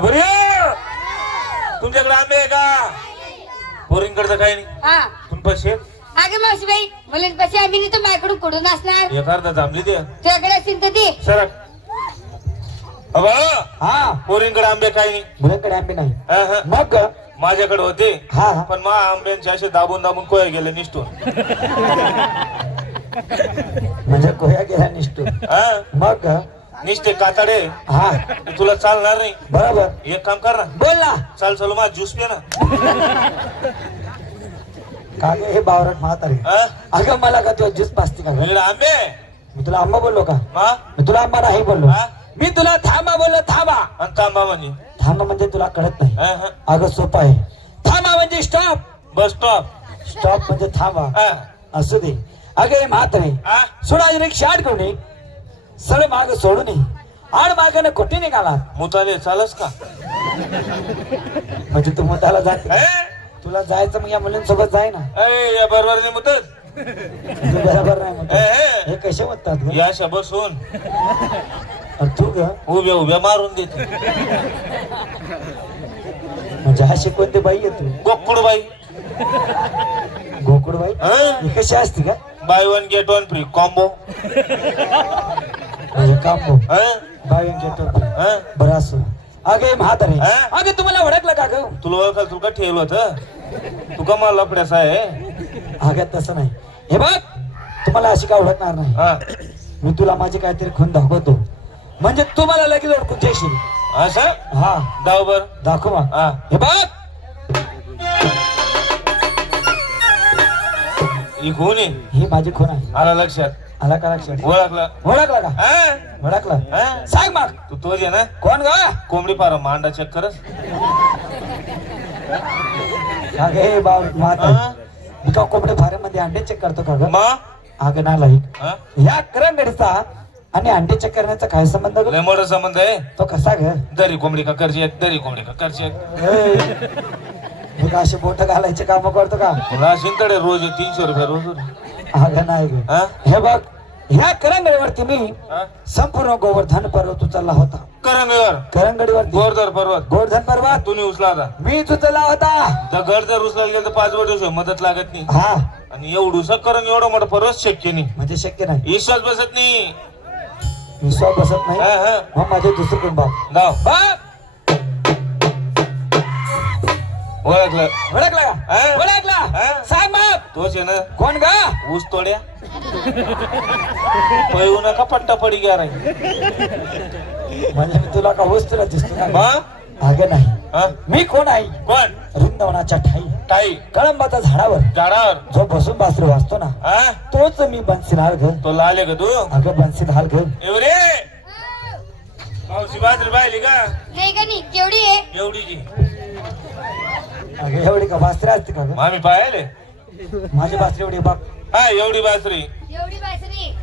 बरे तुमच्याकडे आंबे आहे का? पोरींकडचं काही नाही. हा तुम पैसे अगं मावशीबाई मुलांपाशी आम्ही नाही तर माझ्याकडून कुठून असणार? एक अर्धा थांबली ते तुझ्याकडे असेल तर दे. सरक. अबा हा पोरींकडे आंबे काही नाही. मुलांकडे आंबे नाही. हा, हा. मग माझ्याकडे होते हा हा. पण मा आंब्यांचे असे दाबून दाबून कोया गेले निष्ठून. म्हणजे कोया गेला निष्ठू. हा मग निष्ठे कातडे हा ते तुला चालणार नाही. बरोबर. एक काम कर ना, बोल ना. चाल चालू माझा ज्यूस पे ना. का गे हे बावरट म्हातारे. हा? अगं मला का तुझ्या ज्यूस पाचते का ग? इकडे आंबे मी तुला आंबा बोललो का? हा मी तुला आंबा नाही बोललो. हा? मी तुला थांबा बोललो. थांबा. आणि तांबा म्हणजे थांबा म्हणजे तुला कळत नाही. हा, हा. अगं सोपं आहे. थांबा म्हणजे स्टॉप. Bus stop. स्टॉप म्हणजे थांबा. हा असू दे. अगे म्हातारे हा? सोडा रिक्षा अडकवून ये. सळ माग सोडून ये. आड मागाने कुठे निघाला? मुताले चालस का? म्हणजे तू मुताला जाते. ए? तुला जायचं मग या मुलींसोबत जाय ना. ए, या बरोबर नाही मुतत. तू बरोबर नाही म्हणतो. ए, हे कसे म्हणतात ग? या अशा बसून आणि तू ग उभ्या उभ्या मारून देते. म्हणजे अशी कोणती बाई आहे तू? गोकुळ बाई. गोकुळ बाई. हा? ही कशी असते का? By one get one free combo. म्हणजे कांबो हा? बाई घेतो. हा? बरं असं. अगे म्हातारे हा? अगे तुम्हाला ओळखलं का ग? तुला ओळखाल तुला ठेवलं होतं. तू का मला लफड्यास आहे? अगे तसं नाही. हे बघ तुम्हाला अशी का ओळखणार नाही. हा मी तुला माझी काहीतरी खून दाखवतो म्हणजे तुम्हाला लगेच ओळखून देशील. असं हा दाव बर. दाखव मग. हा हे बघ ही खून आहे. ही माझी खून आहे. आला लक्षात. आला का लक्षात? ओळखलं. ओळखला का? हा? ओळखलं. हा? सांग मग तू तोच आहे ना? कोण ग? कोंबडी पारा मांडा चेक करस. अगे बाब हा? म्हातारे मी का कोंबडे फार्ममध्ये अंडे चेक करतो का ग? मा अगं नालायक. हा? या करंगडीचा आणि अंडे चेक करण्याचा काय संबंध ग? लय मोठा संबंध आहे. तो कसा ग? दरी कोंबडी का करची एक, दरी कोंबडी का करची एक. मी का असे बोट घालायचे काम करतो का? तुला शिंतडे रोज 300 रुपये रोज. अगं नाही ग. हा? हे बघ ह्या करंगडीवरती मी हा? संपूर्ण गोवर्धन पर्वत उचलला होता. करंगवर करंगडीवरती गोरधर पर्वत गोवर्धन पर्वत तुम्ही उचला होता. मी उचलला होता. दगड जर उचलायला गेलं तर 5 वर्ष मदत लागत नाही. हा आणि एवढूसा करंग एवढा मोठा पर्वत शक्य नाही. म्हणजे शक्य नाही. विश्वास बसत नाही. विश्वास बसत नाही. हा, हा. मग माझे दुसरे कोण बाप दाव बाप ओळखलं. ओळखला का? हा? ओळखला. हा? सांग बाप तोच आहे ना? कोण ग? ऊस तोड्या पळू नका पट्टा पडी घ्या रे. म्हणजे मी तुला का वस्तूला दिसतो का? मग? अगं नाही. हा? मी कोण आहे? कोण? वृंदावनाच्या ठाई ताई कळंबाच्या झाडावर गाडावर. जो बसून बासरी वाचतो ना हा? तोच मी बन्सीलाल घ. तो लाल आहे का तू? अगं बन्सीलाल घ. एवढे मावशी बाजरी पाहिली का? नाही का नाही केवढी आहे? एवढी जी अगं एवढी का बासरी असते का ग? मामी पाहिले. माझी बासरी एवढी बघ. हा एवढी बाजरी. एवढी बासरी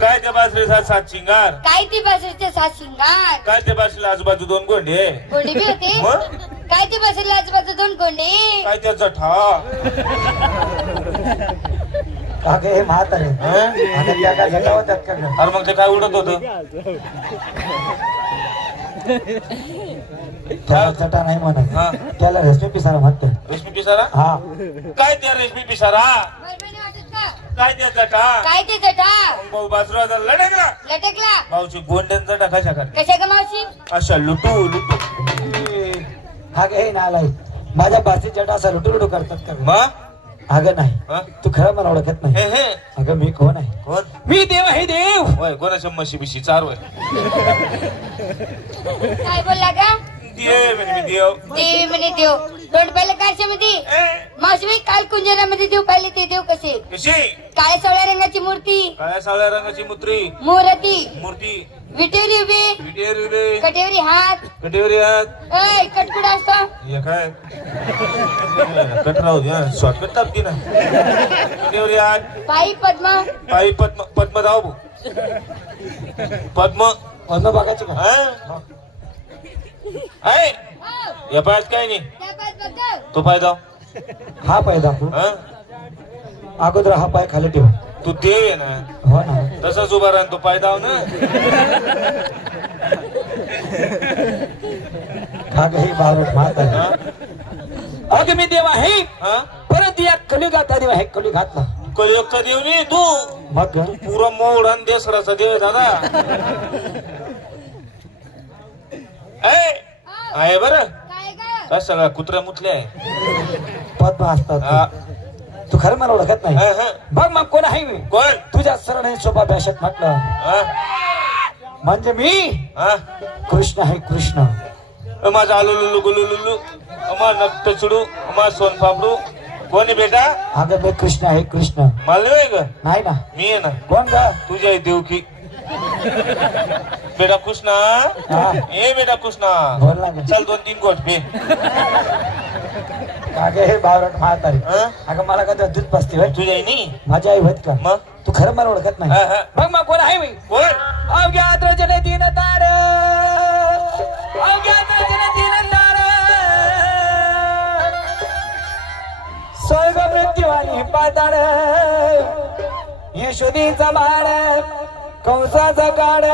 काय त्या बाजरी सात शिंगार. काय ती बासरीचे 7 शिंगार काय त्या बाजरीला आजूबाजू 2 गोंडे. कोंडे बी होते. मग? काय ते बासरीला आजूबाजू 2 कोंडे. काय त्या जठा. अगं हे म्हातारे हा? अगं त्या काय जटा होत्यात का ग? अरे मग ते काय उडत होत? त्याला जटा नाही म्हणत. हा. त्याला रेशमी पिसारा म्हणतात. रेशमी पिसारा. हा काय त्या रेशमी पिसारा. बरोबर नाही वाटत का? काय त्या जटा. काय ते जटा भाऊ बाजूला लढकला. लटकला भाऊची गोंड्यांचा जटा कशा कर कशा का मावशी? अशा लुटू लुटू. अगं हे नालाय माझ्या बासरी जटा असा लुटू करतात का ग? मग? अगं नाही हा? तू खरं मला ओळखत नाही. हे हे अगं मी कोण आहे? कोण? मी देव आहे देव. होय कोणाच्या म्हशी बिशी चार होय. काय बोलला का? देव म्हणजे मी देव. देवी म्हणे देव. तोंड पाहिलं काशामध्ये? ए, मावशी काल कुंजरामध्ये देव पाहिले ते देव कसे? कशी? काळ्या सावळ्या रंगाची मूर्ती काळ्या सावळ्या रंगाची मुत्री मूर्ती विटेवरी उभी विटेर उभे कटेवरी हात कटेवरी हात. ऐ कटकुडा असतो. हे काय कट राहू द्या शॉर्टकट टाकते ना. कटेवरी हात पायी पद्म पायी पद्म पद्मधाव पद्म. पद्म बघायची का? हा? आहे या पायात काय नाही. त्या पायात बघ. तो पाय दाव. हा पाय दाखवू. हा? अगोदर हा पाय खाली ठेव. तू देव आहे ना हो ना. तसंच उभा राहा तो पाय दाव ना. का ग हे बावळट म्हातारी हा? अगं मी देव आहे हा? परत या कलियुगातला देव आहे कलियुगातला कलियुगचा देव नाही तू मग पुरा मोड आणि देसराचा देव आहे दादा आहे बर काय ग काय सगळा कुत्र्या मुतल्या आहे पद्म असतात हा. तू खरं मला ओळखत नाही हा, हा. बघ मग कोण आहे मी कोण तुझ्या सरळ सोपा भाषेत म्हटलं हा? म्हणजे मी हा? कृष्ण आहे कृष्ण माझा आलू गुलुलुलू अमा नक्त चिडू अमा सोन पापडू कोण आहे बेटा अगं मी कृष्ण आहे कृष्ण मला नाही ग नाही ना मी आहे ना कोण ग तुझ्या आहे देवकी बेटा कृष्णा हा. ए बेटा कृष्णा बोल ना ग. चल 2-3 गोट पे का ग हे बावळट म्हातारी हा? अगं मला का दूध पाजते होय तुझ्या आहे नाही माझी आई होत का मग तू खरं मला ओळखत नाही हा, हा. बघ मग कोण आहे मी कोण अवघ्यात रचने तीन तार अवघ्यात रचने तीन तार स्वर्ग मृत्यू आणि पाताळ यशोदीचा बाळ कंसाचा काळ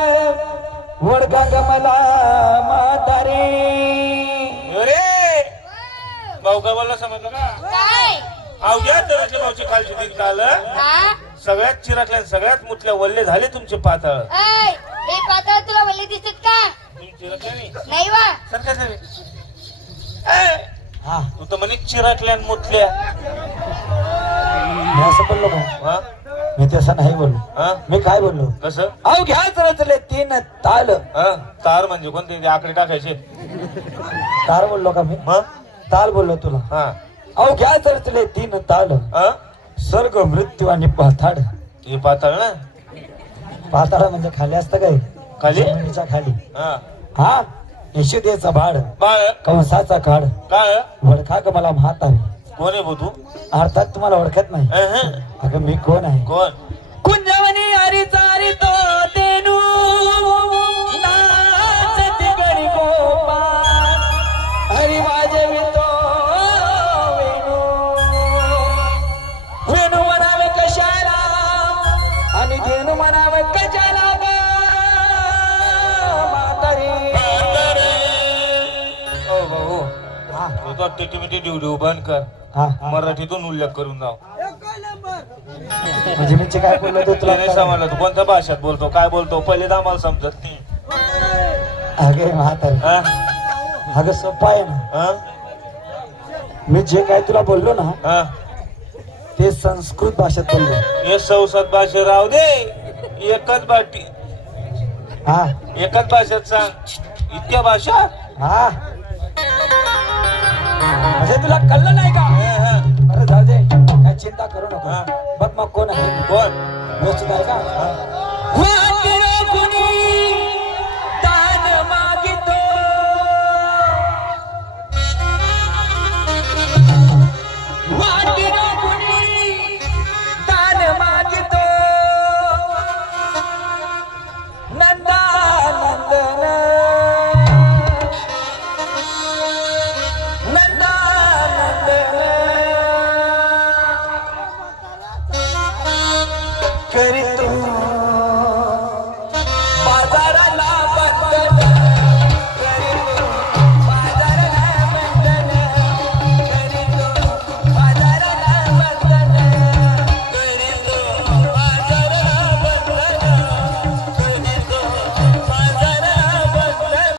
वडका गमला म्हातारी अरे भाऊ का बोलला समजलं का काय अवघ्या तराच्या भाऊची खालची दिग आलं हा सगळ्यात चिराकल्या सगळ्यात मुतल्या वल्ले झाले तुमचे पातळ ऐ हे पातळ तुला वल्ले दिसत का तुम्ही चिराकल्या नाही नाही वा सरकार हा तू तर म्हणे चिराकल्या आणि मुतल्या मी असं बोललो का हा? मी तसं नाही बोललो हा? मी काय बोललो कसं अवघ्यात रचले तीन ताल हा? तार म्हणजे कोणते ते आकडे टाकायचे तार बोललो का मी मग ताल बोललो तुला हा अवघ्यात रचले तीन ताल हा? स्वर्ग मृत्यू आणि पाताळ हे पातळ ना पाताळ म्हणजे खाली असतं काय खाली? जमिनीच्या खाली हा हा यशोदेचा भाड बाळ कंसाचा काढ काय वडखा ग मला म्हातारी कोण आहे भाऊ तू अर्थात तुम्हाला ओळखत नाही अहं. अगं मी कोण आहे कोण कुंजवनी हरी चारी तो तेनू नाचते गरी गोपाळ हरी वाजवितो वेणू वेणू म्हणावे कशाला आणि धेनू म्हणावे कशाला ग म्हातारी ओ भाऊ हा तू तर टिटीमिटी ड्युड्यू बंद कर हा मराठीतून उल्लेख करून जाऊ म्हणजे मी काय बोललो तो तुला तुला नाही समजलं तू कोणत्या भाषेत बोलतो काय बोलतो पहिले तर आम्हाला समजत नाही अगे म्हातारी हा? अगं सोपा आहे ना हा? मी जे काय तुला बोललो ना हा? ते संस्कृत भाषेत बोललो हे संसद भाषे राहू दे एकच बाटी हा एकच भाषेत सांग इतक्या भाषा हा म्हणजे तुला कळलं नाही का हा, हा. अरे जाऊ दे काय चिंता करू नको हा. बघ मग कोण आहे कोण व्यवस्थित आहे का